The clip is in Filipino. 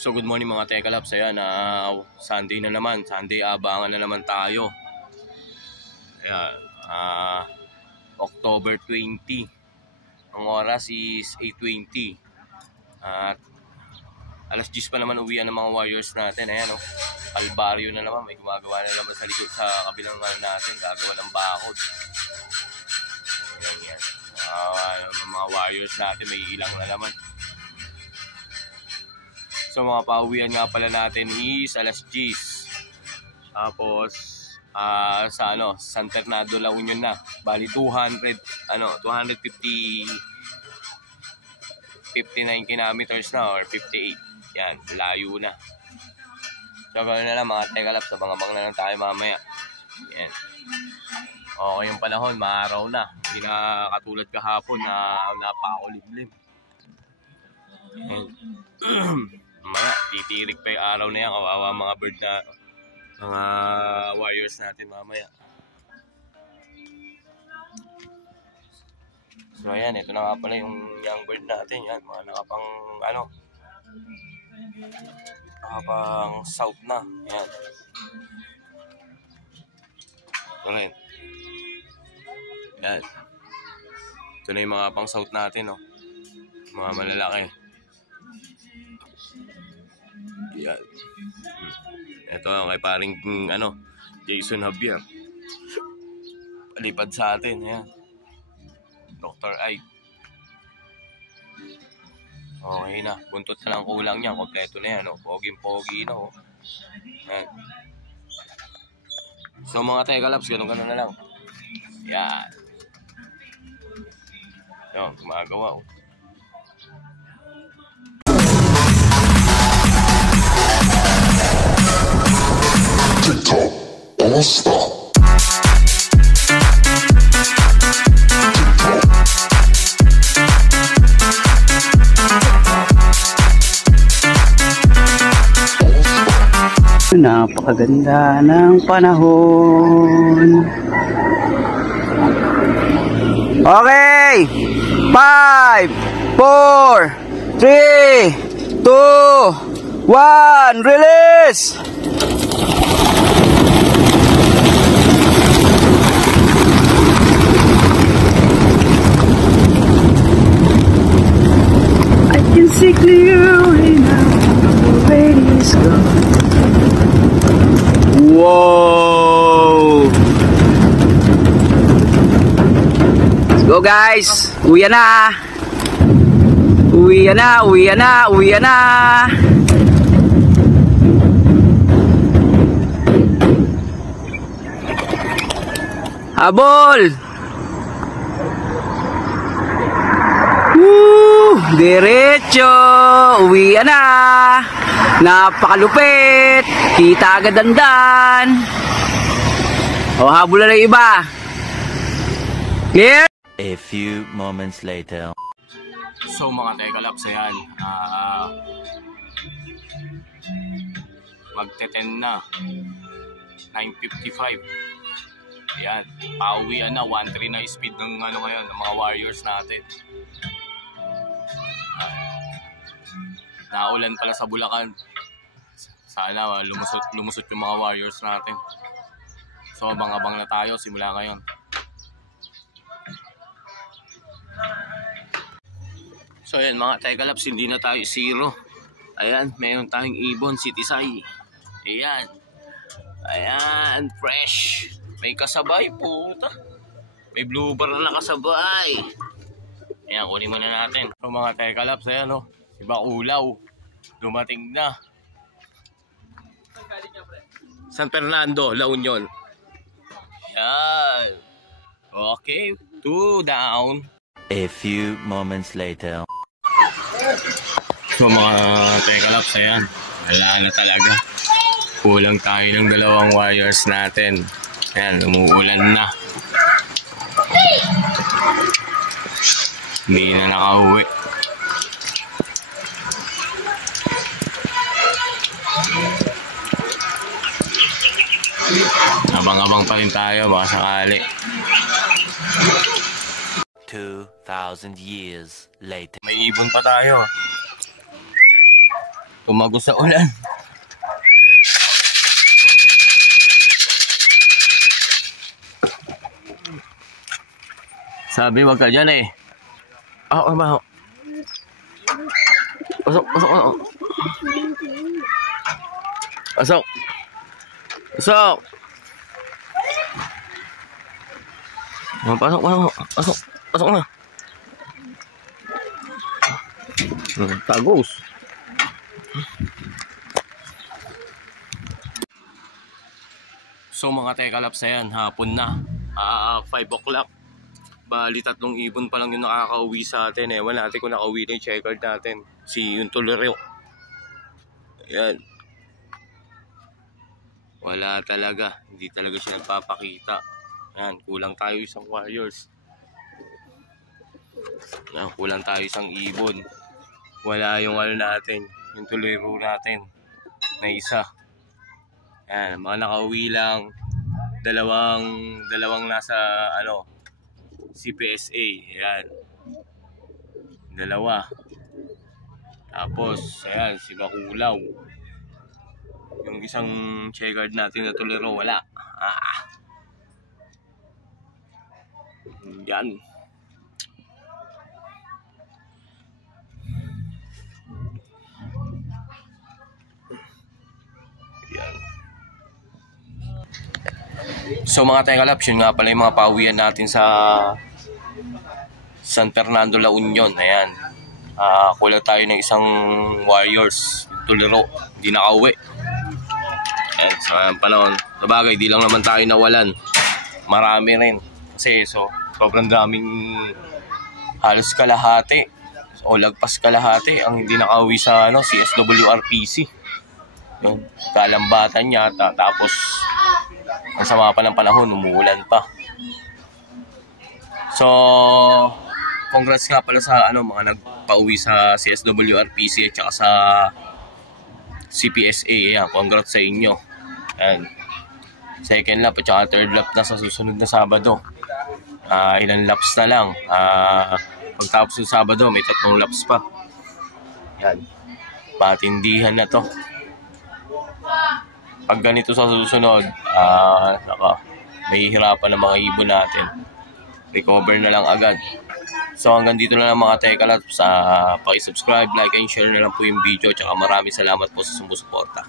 So good morning mga Tekalaps, ayan, Sunday na naman, Sunday abangan na naman tayo. Ayan, October 20, ang oras is 8:20 at alas 10 pa naman uwian ng mga Warriors natin. Ayan Albaryo na naman, may gumagawa na naman sa likod sa kabilang natin, gagawa ng bakod. Ayan, yan. Mga Warriors natin may ilang na naman. So mga pauwian nga pala natin is alas 10. Tapos San Fernando, La Union na. Bali 259 kilometers na or 58. Yan, layo na. So ganoon na lang mga Tekalaps, abang-abang na lang tayo mamaya. Yan. Okay yung panahon, maaraw na. Hindi na katulad kahapon na napakalimlim. Mamaya, titirik pa yung araw na yan. Kawawa mga bird na, mga Warriors natin mamaya. So ayan, ito na nga pala yung young bird natin. Yan, mga nakapang nakapang south na. Ayan. Ito rin. Yan. Ito na yung mga pang south natin, mga malalaki. Yan. Ito kay paring Jason Javier. Palipad sa atin, ayan. Dr. Ike. Okay na, buntot na lang kulang niya, kompleto na yan, poging-pogi na, Ayan. So mga Tekalaps, ganun na lang. Yan. Yan, gumagawa, TikTok, don't stop. Napakaganda ng panahon. Okay, 5, 4, 3, 2, 1, release. I can see clearly now, the radio's gone. Wow! Let's go guys! Uwian na! Uwian na! Uwian na! Uwian na! Habol! Woo! Diretso! Uwian na! Napakalupit! Kita agad dandan! Habol na ng iba! Clear! A few moments later. So mga Tekalaps, ayan, magte-10 na, 9:55. Ayan, pauwian na, 1-3 na speed ng ngayon, ng mga Warriors natin. Naulan pala sa Bulacan. Sana lumusot yung mga Warriors natin. So abang-abang na tayo simula ngayon. So ayan mga Tekalaps, hindi na tayo zero. Ayan, mayroon tayong ibon, Sitisay. Ayan. Ayan, fresh. May kasabay, puta. May blue bar na kasabay. Ayan, kunin muna natin. So mga Tekalaps, ayan si Bakulaw. Dumating na. San Fernando, La Union. Ayan. Okay, 2 down. A few moments later. So mga Tekalaps, ayan, wala na talaga. Kulang tayo ng 2 Warriors natin. Ayan, umuulan na. Hindi na nakauwi. Abang-abang pa rin tayo, baka sakali. 2,000 years later. May ibon pa tayo. Tumagos sa ulan. Sabi wag ka dyan eh. Maho. Pasok. Pasok. Pasok na. Tagos. So mga tekalaps, ayan, hapon na. 5 o'clock. Bali 3 ibon pa lang yung nakakauwi sa atin. Ewan natin kung nakauwi na yung checkered natin. Si yung Tulero. Ayan. Wala talaga. Hindi talaga siya nagpapakita. Ayan, kulang tayo isang warriors. Ayan, kulang tayo isang ibon. Wala yung ano natin, yung Tulero natin na isa. Ayan, mga nakauwi lang. Dalawang nasa ano, CPSA. Ayan. 2. Tapos, ayan, si Bakulaw. Yung isang checkered natin na Tulero, wala. Yan. Yan. So mga tekalaps, yun nga pala yung mga pauwian natin sa San Fernando, La Union. Ayan. Kulang tayo ng isang warriors, Tulero, hindi nakauwi. Ayan, sa panahon. Sabagay, di lang naman tayo nawalan. Marami rin. Kasi sobrang daming, halos kalahati o lagpas kalahati ang hindi nakauwi sa ano, CSWRPC. Yun, kalambatan yata. Tapos ang sama pa ng panahon, umuulan pa. So congrats nga pala sa ano, mga nagpauwi sa CSWRPC at saka sa CPSA. Ayan, congrats sa inyo. Ayan. Second lap at saka third lap na sa susunod na Sabado. Ilan laps na lang. Pagtapos ng Sabado, may 3 laps pa. Yan. Patindihan na to. Pag ganito sa susunod, may hirapan ng mga ibon natin. Recover na lang agad. So hanggang dito na lang mga tekalaps. Paki-subscribe, like, and share na lang po yung video. Tsaka maraming salamat po sa sumusuporta.